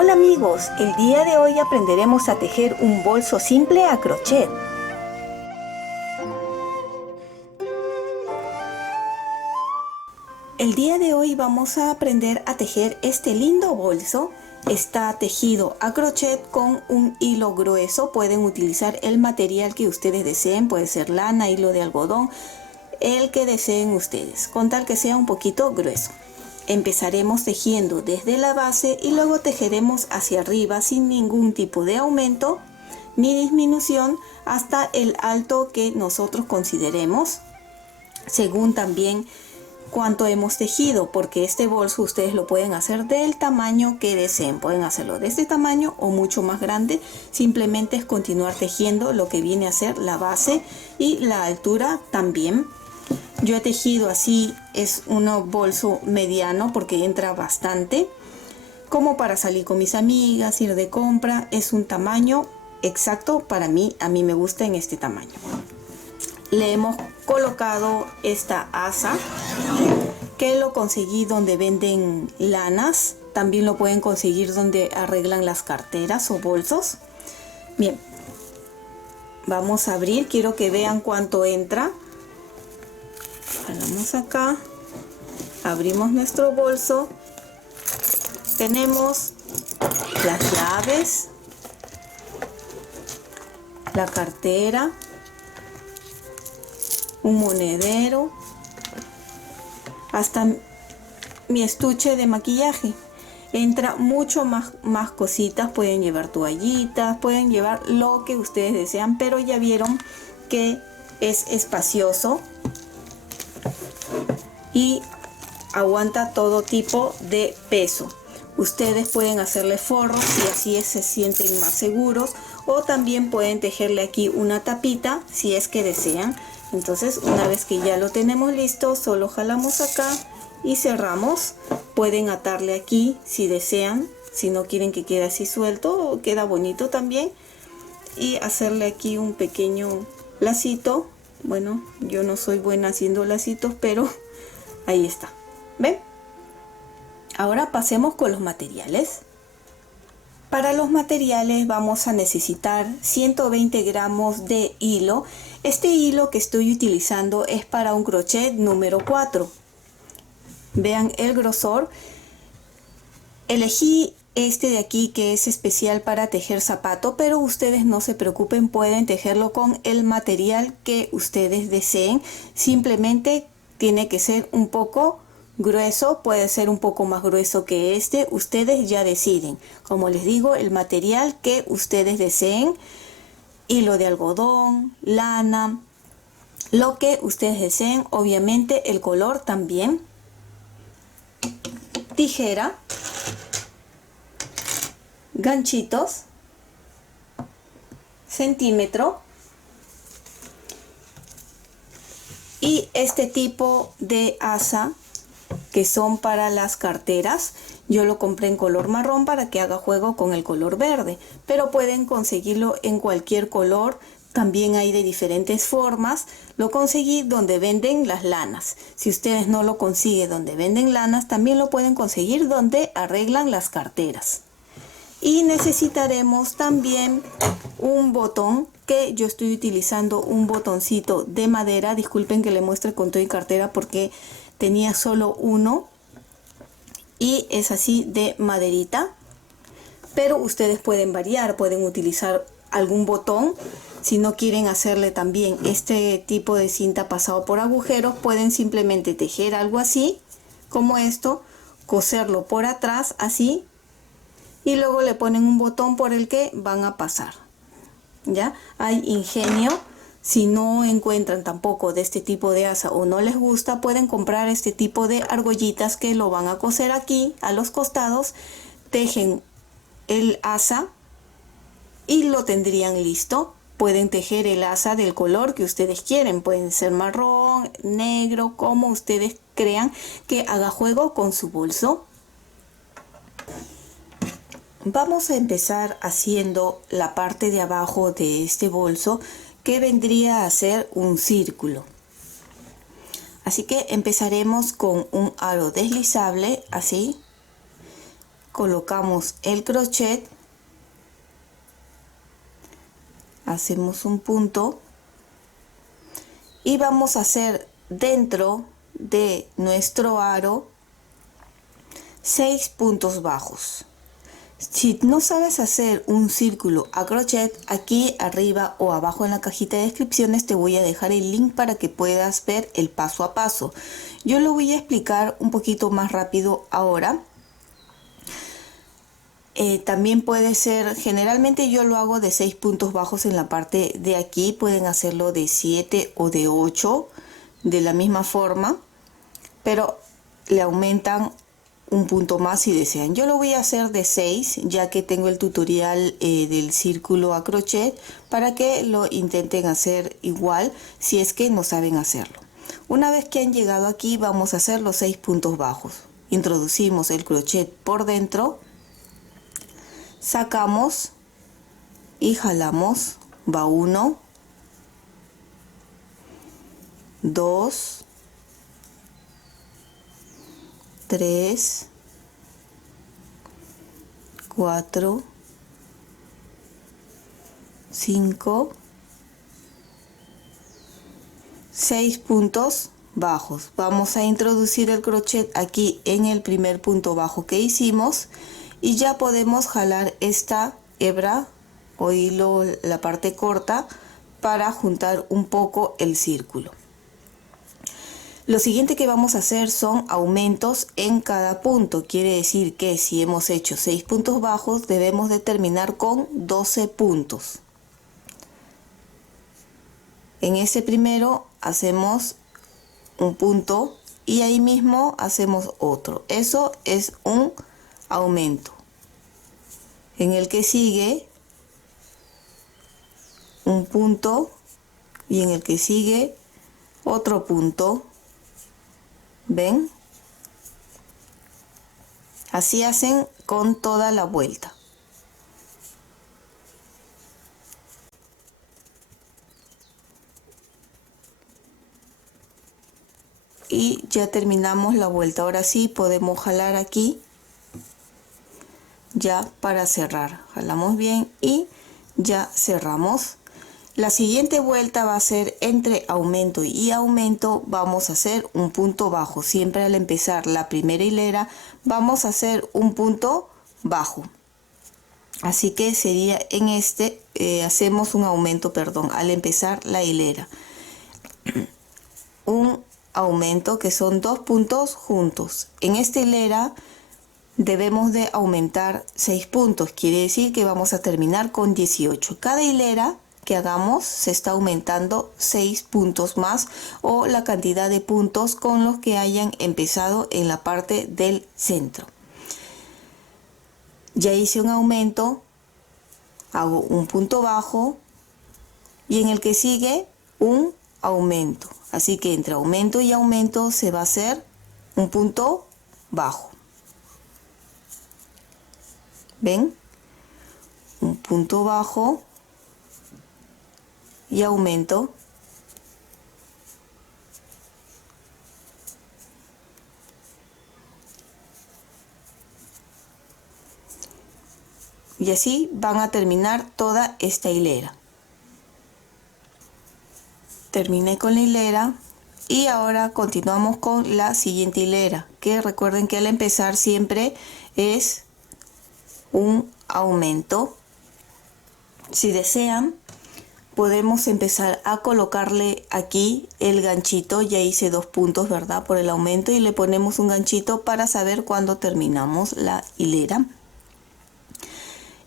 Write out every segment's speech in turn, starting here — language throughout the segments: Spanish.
Hola amigos, el día de hoy aprenderemos a tejer un bolso simple a crochet. El día de hoy vamos a aprender a tejer este lindo bolso. Está tejido a crochet con un hilo grueso. Pueden utilizar el material que ustedes deseen, puede ser lana, hilo de algodón, el que deseen ustedes, con tal que sea un poquito grueso. Empezaremos tejiendo desde la base y luego tejeremos hacia arriba sin ningún tipo de aumento ni disminución hasta el alto que nosotros consideremos, según también cuánto hemos tejido, porque este bolso ustedes lo pueden hacer del tamaño que deseen. Pueden hacerlo de este tamaño o mucho más grande. Simplemente es continuar tejiendo lo que viene a ser la base y la altura también. Yo he tejido así, es un bolso mediano porque entra bastante, como para salir con mis amigas, ir de compra. Es un tamaño exacto para mí, a mí me gusta en este tamaño. Le hemos colocado esta asa que lo conseguí donde venden lanas, también lo pueden conseguir donde arreglan las carteras o bolsos. Bien, vamos a abrir, quiero que vean cuánto entra. Jalamos acá, abrimos nuestro bolso, tenemos las llaves, la cartera, un monedero, hasta mi estuche de maquillaje. Entra mucho más cositas, pueden llevar toallitas, pueden llevar lo que ustedes desean, pero ya vieron que es espacioso y aguanta todo tipo de peso. Ustedes pueden hacerle forros y así se sienten más seguros, o también pueden tejerle aquí una tapita si es que desean. Entonces, una vez que ya lo tenemos listo, solo jalamos acá y cerramos. Pueden atarle aquí si desean, si no quieren que quede así suelto, queda bonito también, y hacerle aquí un pequeño lacito. Bueno, yo no soy buena haciendo lacitos, pero ahí está. ¿Ven? Ahora pasemos con los materiales. Para los materiales vamos a necesitar 120 gramos de hilo. Este hilo que estoy utilizando es para un crochet número 4. Vean el grosor. Elegí este de aquí que es especial para tejer zapato, pero ustedes no se preocupen, pueden tejerlo con el material que ustedes deseen. Simplemente tiene que ser un poco grueso, puede ser un poco más grueso que este, ustedes ya deciden. Como les digo, el material que ustedes deseen, hilo de algodón, lana, lo que ustedes deseen, obviamente el color también, tijera, ganchitos, centímetro y este tipo de asa que son para las carteras. Yo lo compré en color marrón para que haga juego con el color verde, pero pueden conseguirlo en cualquier color. También hay de diferentes formas. Lo conseguí donde venden las lanas. Si ustedes no lo consiguen donde venden lanas, también lo pueden conseguir donde arreglan las carteras. Y necesitaremos también un botón, que yo estoy utilizando un botoncito de madera. Disculpen que le muestre con todo y cartera porque tenía solo uno y es así de maderita, pero ustedes pueden variar, pueden utilizar algún botón. Si no quieren hacerle también este tipo de cinta pasado por agujeros, pueden simplemente tejer algo así como esto, coserlo por atrás así y luego le ponen un botón por el que van a pasar. Ya hay ingenio. Si no encuentran tampoco de este tipo de asa o no les gusta, pueden comprar este tipo de argollitas que lo van a coser aquí a los costados. Tejen el asa y lo tendrían listo. Pueden tejer el asa del color que ustedes quieren. Pueden ser marrón, negro, como ustedes crean que haga juego con su bolso. Vamos a empezar haciendo la parte de abajo de este bolso, que vendría a ser un círculo. Así que empezaremos con un aro deslizable, así, colocamos el crochet, hacemos un punto y vamos a hacer dentro de nuestro aro 6 puntos bajos. Si no sabes hacer un círculo a crochet, aquí arriba o abajo en la cajita de descripciones te voy a dejar el link para que puedas ver el paso a paso. Yo lo voy a explicar un poquito más rápido ahora. También puede ser, generalmente yo lo hago de 6 puntos bajos en la parte de aquí, pueden hacerlo de 7 o de 8 de la misma forma, pero le aumentan un punto más si desean. Yo lo voy a hacer de 6, ya que tengo el tutorial del círculo a crochet, para que lo intenten hacer igual si es que no saben hacerlo. Una vez que han llegado aquí, vamos a hacer los 6 puntos bajos. Introducimos el crochet por dentro, sacamos y jalamos. Va 1, 2, 3, 4, 5, 6 puntos bajos. Vamos a introducir el crochet aquí en el primer punto bajo que hicimos y ya podemos jalar esta hebra o hilo, la parte corta, para juntar un poco el círculo. Lo siguiente que vamos a hacer son aumentos en cada punto. Quiere decir que si hemos hecho 6 puntos bajos, debemos de terminar con 12 puntos. En ese primero hacemos un punto y ahí mismo hacemos otro. Eso es un aumento. En el que sigue un punto y en el que sigue otro punto. ¿Ven? Así hacen con toda la vuelta. Y ya terminamos la vuelta. Ahora sí podemos jalar aquí ya para cerrar. Jalamos bien y ya cerramos. La siguiente vuelta va a ser entre aumento y aumento. Vamos a hacer un punto bajo. Siempre al empezar la primera hilera vamos a hacer un punto bajo. Así que sería en este, hacemos un aumento, perdón, al empezar la hilera. Un aumento que son 2 puntos juntos. En esta hilera debemos de aumentar 6 puntos. Quiere decir que vamos a terminar con 18. Cada hilera que hagamos se está aumentando 6 puntos más, o la cantidad de puntos con los que hayan empezado en la parte del centro. Ya hice un aumento, hago un punto bajo y en el que sigue un aumento. Así que entre aumento y aumento se va a hacer un punto bajo. ¿Ven? Un punto bajo y aumento. Y así van a terminar toda esta hilera. Terminé con la hilera y ahora continuamos con la siguiente hilera, que recuerden que al empezar siempre es un aumento. Si desean, podemos empezar a colocarle aquí el ganchito. Ya hice 2 puntos, ¿verdad? Por el aumento, y le ponemos un ganchito para saber cuándo terminamos la hilera.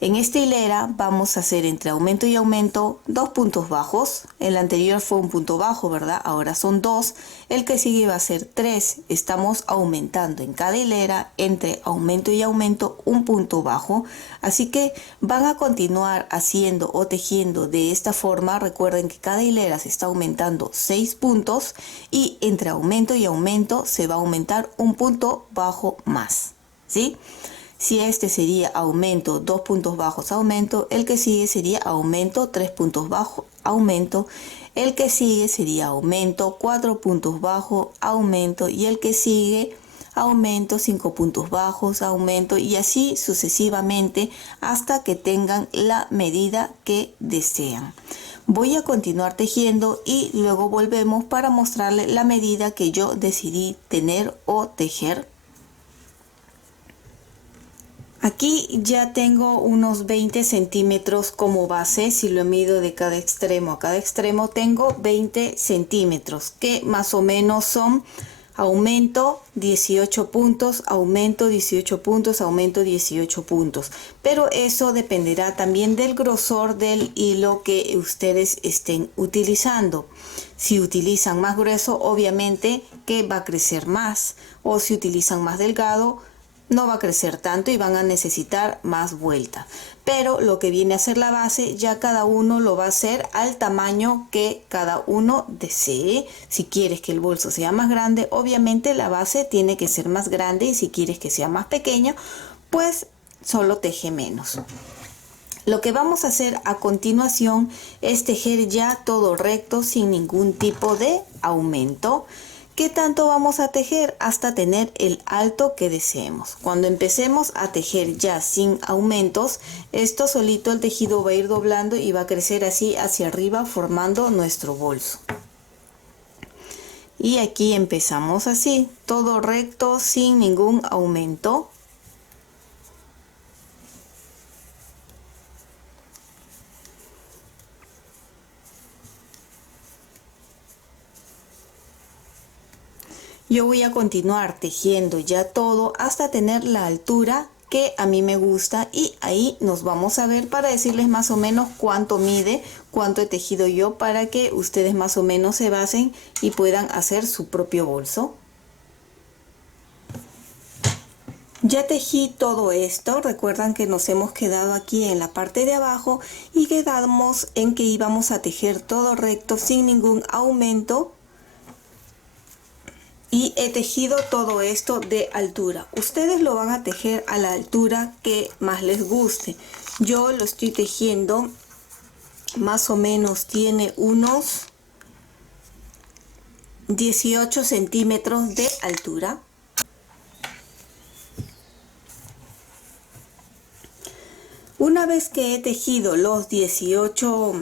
En esta hilera vamos a hacer entre aumento y aumento 2 puntos bajos. El anterior fue un punto bajo, ¿verdad? Ahora son 2. El que sigue va a ser 3. Estamos aumentando en cada hilera entre aumento y aumento un punto bajo. Así que van a continuar haciendo o tejiendo de esta forma. Recuerden que cada hilera se está aumentando 6 puntos y entre aumento y aumento se va a aumentar un punto bajo más, ¿sí? Si este sería aumento, 2 puntos bajos, aumento, el que sigue sería aumento, 3 puntos bajos, aumento, el que sigue sería aumento, 4 puntos bajos, aumento, y el que sigue aumento 5 puntos bajos, aumento y así sucesivamente hasta que tengan la medida que desean. Voy a continuar tejiendo y luego volvemos para mostrarles la medida que yo decidí tener o tejer. Aquí ya tengo unos 20 centímetros como base. Si lo mido de cada extremo a cada extremo, tengo 20 centímetros, que más o menos son aumento 18 puntos, aumento 18 puntos, aumento 18 puntos. Pero eso dependerá también del grosor del hilo que ustedes estén utilizando. Si utilizan más grueso, obviamente que va a crecer más, o si utilizan más delgado, no va a crecer tanto y van a necesitar más vuelta. Pero lo que viene a ser la base, ya cada uno lo va a hacer al tamaño que cada uno desee. Si quieres que el bolso sea más grande, obviamente la base tiene que ser más grande, y si quieres que sea más pequeño, pues solo teje menos. Lo que vamos a hacer a continuación es tejer ya todo recto sin ningún tipo de aumento. ¿Qué tanto vamos a tejer? Hasta tener el alto que deseemos. Cuando empecemos a tejer ya sin aumentos, esto solito el tejido va a ir doblando y va a crecer así hacia arriba formando nuestro bolso. Y aquí empezamos así, todo recto sin ningún aumento. Yo voy a continuar tejiendo ya todo hasta tener la altura que a mí me gusta, y ahí nos vamos a ver para decirles más o menos cuánto mide, cuánto he tejido yo, para que ustedes más o menos se basen y puedan hacer su propio bolso. Ya tejí todo esto. Recuerdan que nos hemos quedado aquí en la parte de abajo y quedamos en que íbamos a tejer todo recto sin ningún aumento. Y he tejido todo esto de altura. Ustedes lo van a tejer a la altura que más les guste. Yo lo estoy tejiendo, más o menos tiene unos 18 centímetros de altura. Una vez que he tejido los 18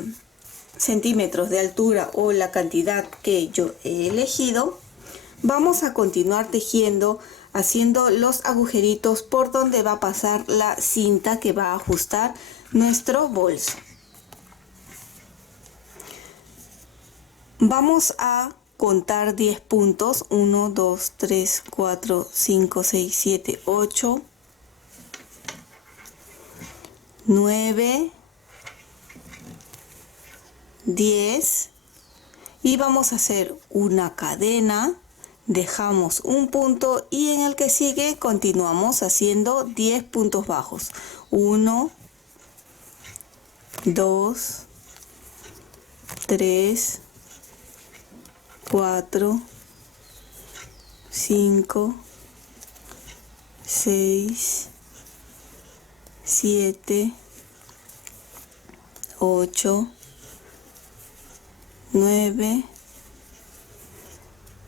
centímetros de altura o la cantidad que yo he elegido, vamos a continuar tejiendo, haciendo los agujeritos por donde va a pasar la cinta que va a ajustar nuestro bolso. Vamos a contar 10 puntos. 1, 2, 3, 4, 5, 6, 7, 8, 9, 10. Y vamos a hacer una cadena. Dejamos un punto y en el que sigue continuamos haciendo 10 puntos bajos. 1, 2, 3, 4, 5, 6, 7, 8, 9,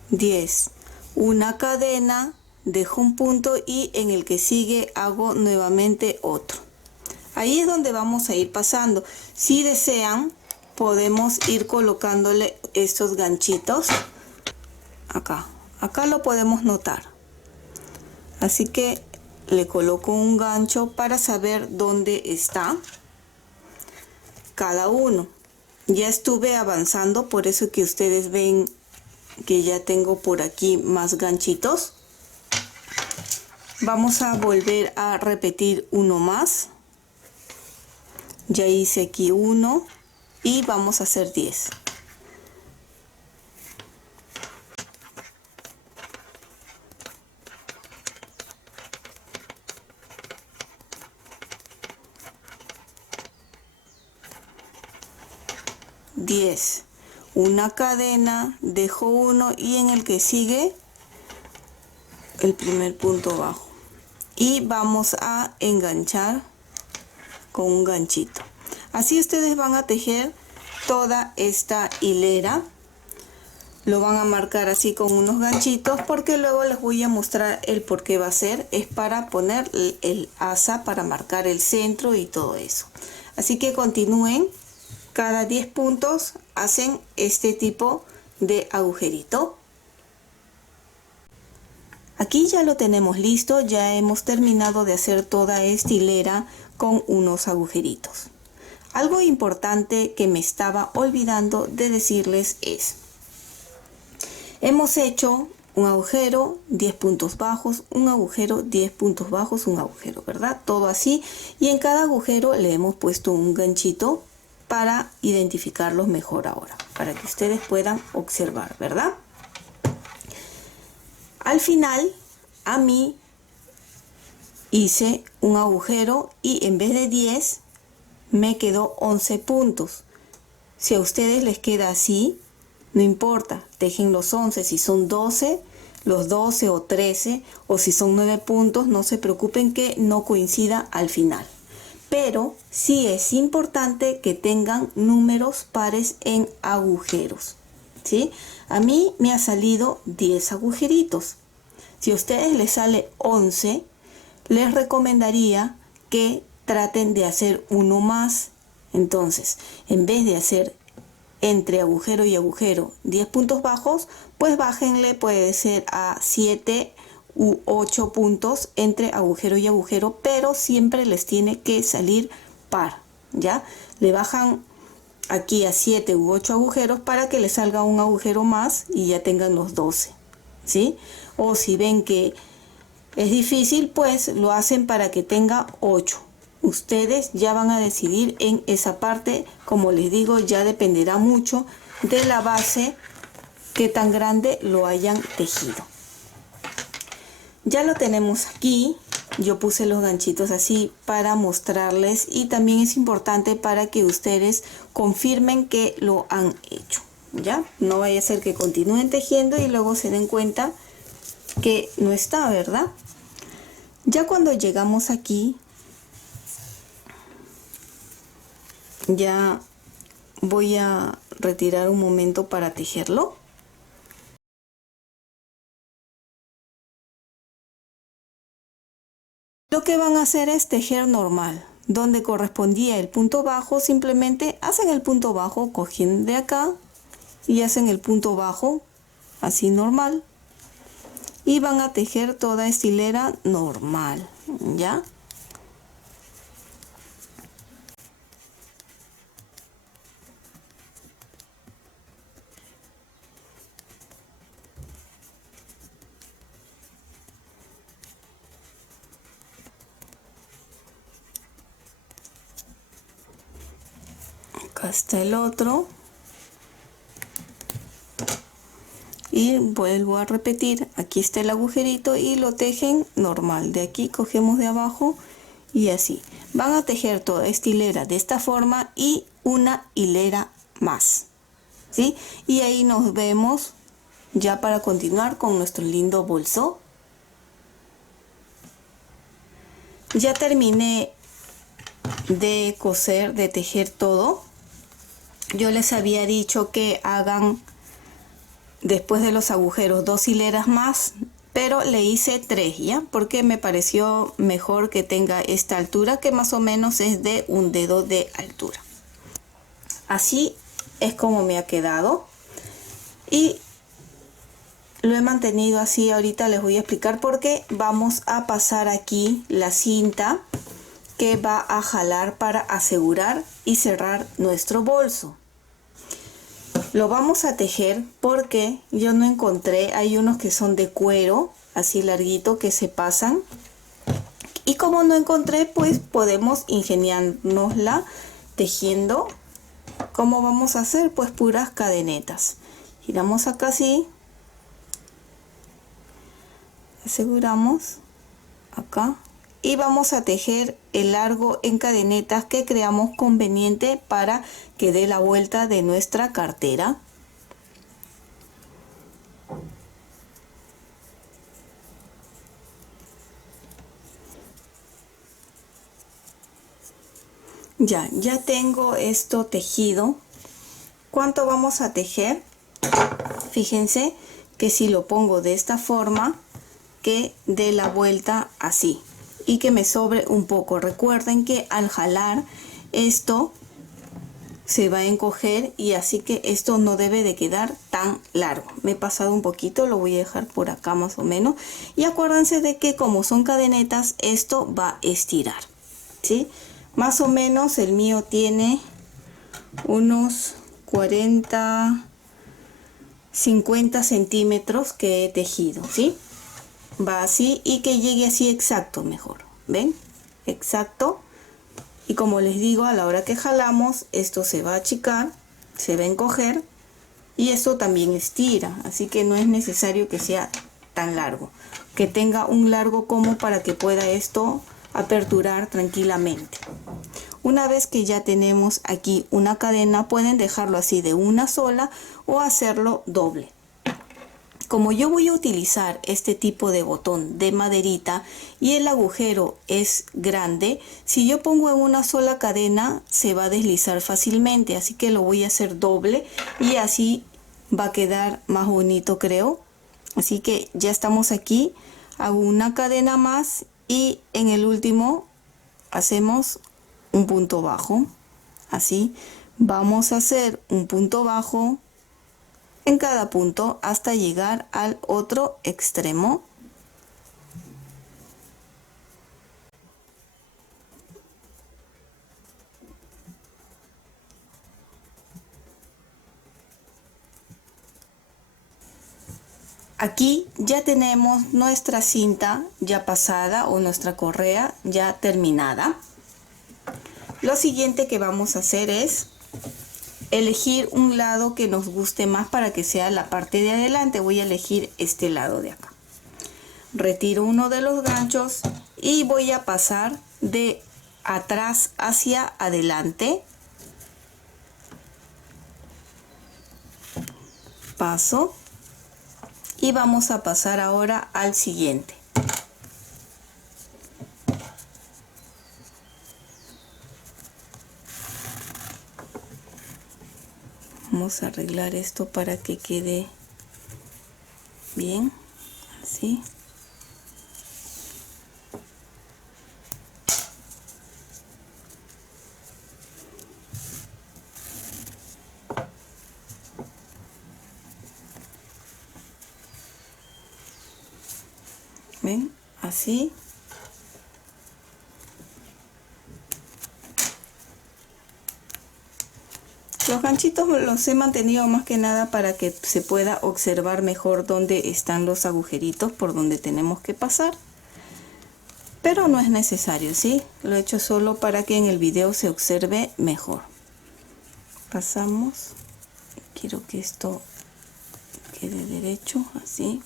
10. Una cadena, dejo un punto y en el que sigue hago nuevamente otro. Ahí es donde vamos a ir pasando. Si desean, podemos ir colocándole estos ganchitos acá. Acá lo podemos notar. Así que le coloco un gancho para saber dónde está cada uno. Ya estuve avanzando, por eso que ustedes ven que ya tengo por aquí más ganchitos. Vamos a volver a repetir uno más. Ya hice aquí uno y vamos a hacer 10. Una cadena, dejo uno y en el que sigue el primer punto bajo y vamos a enganchar con un ganchito. Así ustedes van a tejer toda esta hilera. lo van a marcar así con unos ganchitos, porque luego les voy a mostrar el por qué va a ser. Es para poner el asa, para marcar el centro y todo eso. Así que continúen. Cada 10 puntos hacen este tipo de agujerito. Aquí ya lo tenemos listo, ya hemos terminado de hacer toda esta hilera con unos agujeritos. Algo importante que me estaba olvidando de decirles es: hemos hecho un agujero, 10 puntos bajos, un agujero, 10 puntos bajos, un agujero, ¿verdad? Todo así, y en cada agujero le hemos puesto un ganchito para identificarlos mejor ahora, para que ustedes puedan observar, ¿verdad? Al final, a mí hice un agujero y en vez de 10, me quedó 11 puntos. Si a ustedes les queda así, no importa, dejen los 11. Si son 12, los 12 o 13, o si son 9 puntos, no se preocupen que no coincida al final. Pero sí es importante que tengan números pares en agujeros, ¿sí? A mí me ha salido 10 agujeritos. Si a ustedes les sale 11, les recomendaría que traten de hacer uno más. Entonces, en vez de hacer entre agujero y agujero 10 puntos bajos, pues bájenle, puede ser a 7 u 8 puntos entre agujero y agujero, pero siempre les tiene que salir par, ¿ya? Le bajan aquí a 7 u 8 agujeros para que les salga un agujero más y ya tengan los 12, ¿sí? O si ven que es difícil, pues lo hacen para que tenga 8. Ustedes ya van a decidir en esa parte. Como les digo, ya dependerá mucho de la base, que tan grande lo hayan tejido. Ya lo tenemos aquí. Yo puse los ganchitos así para mostrarles, y también es importante para que ustedes confirmen que lo han hecho, ¿ya? No vaya a ser que continúen tejiendo y luego se den cuenta que no está, ¿verdad? Ya cuando llegamos aquí, ya voy a retirar un momento para tejerlo. Lo que van a hacer es tejer normal. Donde correspondía el punto bajo, simplemente hacen el punto bajo, cogiendo de acá y hacen el punto bajo así normal, y van a tejer toda esta hilera normal, ¿ya? Acá está el otro. Y vuelvo a repetir, aquí está el agujerito y lo tejen normal. De aquí cogemos de abajo y así. Van a tejer toda esta hilera de esta forma y una hilera más, ¿sí? Y ahí nos vemos ya para continuar con nuestro lindo bolso. Ya terminé de coser, de tejer todo. Yo les había dicho que hagan después de los agujeros 2 hileras más, pero le hice 3, ¿ya? Porque me pareció mejor que tenga esta altura, que más o menos es de un dedo de altura. Así es como me ha quedado y lo he mantenido así. Ahorita les voy a explicar por qué. Vamos a pasar aquí la cinta que va a jalar para asegurar y cerrar nuestro bolso. Lo vamos a tejer porque yo no encontré, hay unos que son de cuero, así larguito, que se pasan. Y como no encontré, pues podemos ingeniárnosla tejiendo. ¿Cómo vamos a hacer? Pues puras cadenetas. Giramos acá así. Aseguramos acá. Y vamos a tejer el largo en cadenetas que creamos conveniente para que dé la vuelta de nuestra cartera. Ya tengo esto tejido. ¿Cuánto vamos a tejer? fíjense que si lo pongo de esta forma, que dé la vuelta así y que me sobre un poco. Recuerden que al jalar esto se va a encoger y así que esto no debe de quedar tan largo. Me he pasado un poquito, lo voy a dejar por acá más o menos. Y acuérdense de que como son cadenetas, esto va a estirar, ¿sí? Más o menos el mío tiene unos 50 centímetros que he tejido, ¿sí? Va así y que llegue así exacto mejor, ¿ven? Exacto. Y como les digo, a la hora que jalamos, esto se va a achicar, se va a encoger y esto también estira. Así que no es necesario que sea tan largo. Que tenga un largo como para que pueda esto aperturar tranquilamente. Una vez que ya tenemos aquí una cadena, pueden dejarlo así de una sola o hacerlo doble. Como yo voy a utilizar este tipo de botón de maderita y el agujero es grande, si yo pongo en una sola cadena se va a deslizar fácilmente, así que lo voy a hacer doble y así va a quedar más bonito, creo. Así que ya estamos aquí, hago una cadena más y en el último hacemos un punto bajo. Así vamos a hacer un punto bajo en cada punto hasta llegar al otro extremo. Aquí ya tenemos nuestra cinta ya pasada o nuestra correa ya terminada. Lo siguiente que vamos a hacer es elegir un lado que nos guste más para que sea la parte de adelante. Voy a elegir este lado de acá. Retiro uno de los ganchos y voy a pasar de atrás hacia adelante. Paso y vamos a pasar ahora al siguiente. Vamos a arreglar esto para que quede bien, así. ¿Ven? Así. Los ganchitos los he mantenido más que nada para que se pueda observar mejor dónde están los agujeritos por donde tenemos que pasar. Pero no es necesario, ¿sí? Lo he hecho solo para que en el video se observe mejor. Pasamos. Quiero que esto quede derecho, así.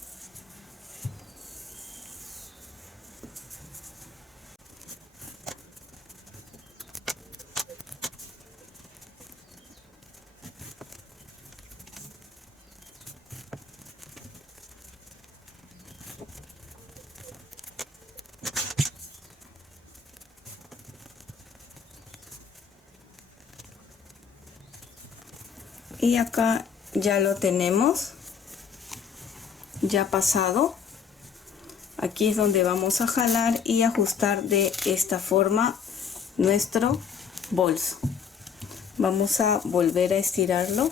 Y acá ya lo tenemos ya pasado. Aquí es donde vamos a jalar y ajustar de esta forma nuestro bolso. Vamos a volver a estirarlo.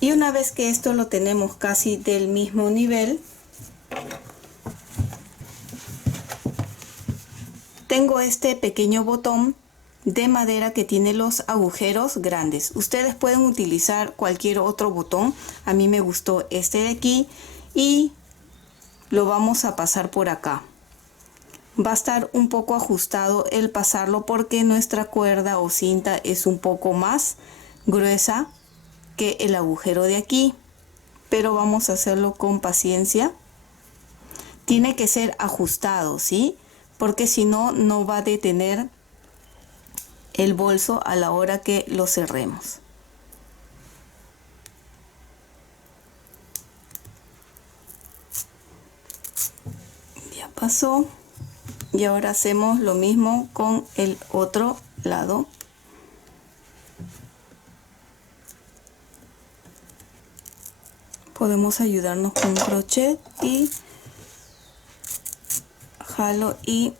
Y una vez que esto lo tenemos casi del mismo nivel, tengo este pequeño botón de madera que tiene los agujeros grandes. Ustedes pueden utilizar cualquier otro botón. A mí me gustó este de aquí y lo vamos a pasar por acá. Va a estar un poco ajustado el pasarlo porque nuestra cuerda o cinta es un poco más gruesa que el agujero de aquí, pero vamos a hacerlo con paciencia. Tiene que ser ajustado, ¿sí? Porque si no, no va a detener el bolso a la hora que lo cerremos. Ya pasó. Y ahora hacemos lo mismo con el otro lado. podemos ayudarnos con un crochet y jalo y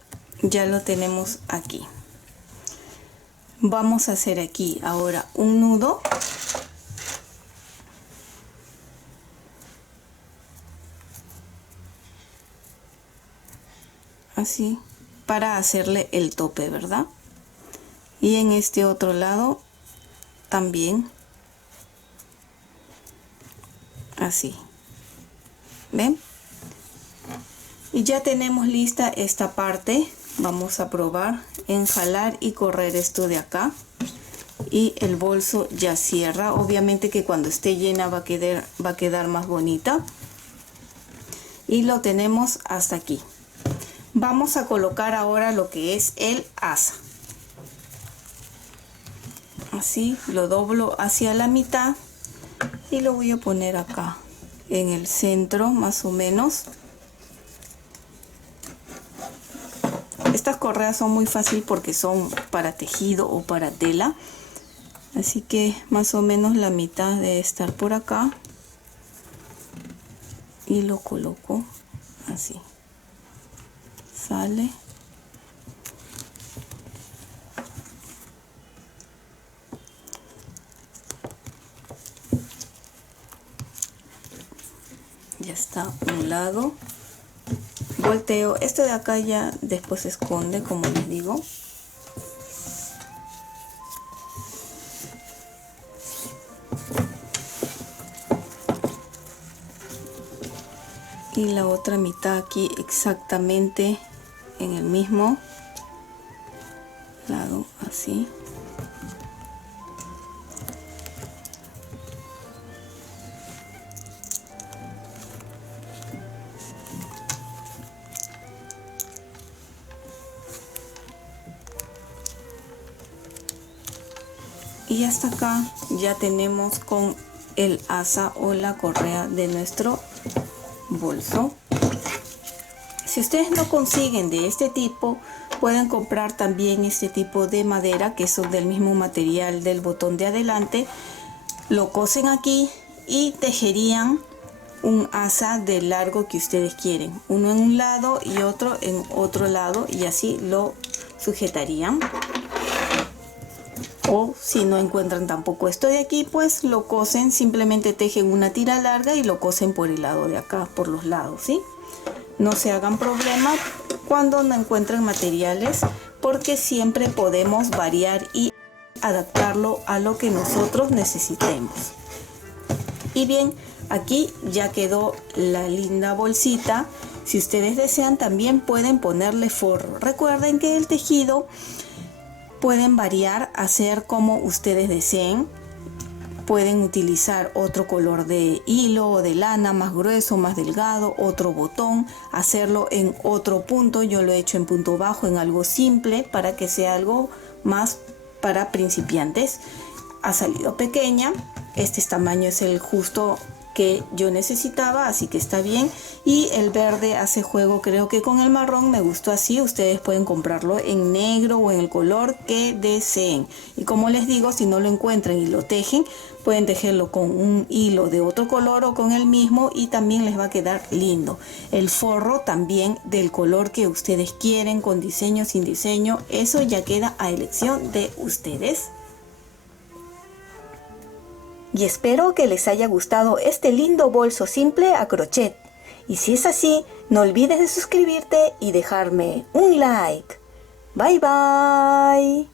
ya lo tenemos aquí. Vamos a hacer aquí ahora un nudo. Así, para hacerle el tope, ¿verdad? Y en este otro lado también. Así. ¿Ven? Y ya tenemos lista esta parte. Vamos a probar en jalar y correr esto de acá. Y el bolso ya cierra. Obviamente que cuando esté llena va a quedar más bonita. Y lo tenemos hasta aquí. Vamos a colocar ahora lo que es el asa. Así lo doblo hacia la mitad y lo voy a poner acá en el centro más o menos. Estas correas son muy fáciles porque son para tejido o para tela, así que más o menos la mitad debe estar por acá y lo coloco así. Sale. Ya está un lado. Volteo. Esto de acá ya después se esconde, como les digo. Y la otra mitad aquí exactamente en el mismo lado, así. Y hasta acá ya tenemos con el asa o la correa de nuestro bolso. Si ustedes no consiguen de este tipo, pueden comprar también este tipo de madera que son del mismo material del botón de adelante. Lo cosen aquí y tejerían un asa del largo que ustedes quieren, uno en un lado y otro en otro lado, y así lo sujetarían. O si no encuentran tampoco esto de aquí, pues lo cosen, simplemente tejen una tira larga y lo cosen por el lado de acá, por los lados, ¿sí? No se hagan problema cuando no encuentren materiales, porque siempre podemos variar y adaptarlo a lo que nosotros necesitemos. Y bien, aquí ya quedó la linda bolsita. Si ustedes desean, también pueden ponerle forro. Recuerden que el tejido pueden variar, hacer como ustedes deseen. Pueden utilizar otro color de hilo o de lana, más grueso, más delgado, otro botón, hacerlo en otro punto. Yo lo he hecho en punto bajo, en algo simple, para que sea algo más para principiantes. Ha salido pequeña, este tamaño es el justo que yo necesitaba, así que está bien. Y el verde hace juego, creo que con el marrón, me gustó así. Ustedes pueden comprarlo en negro o en el color que deseen. Y como les digo, si no lo encuentran y lo tejen, pueden tejerlo con un hilo de otro color o con el mismo, y también les va a quedar lindo. El forro también del color que ustedes quieren, con diseño, sin diseño, eso ya queda a elección de ustedes. Y espero que les haya gustado este lindo bolso simple a crochet. Y si es así, no olvides de suscribirte y dejarme un like. Bye bye.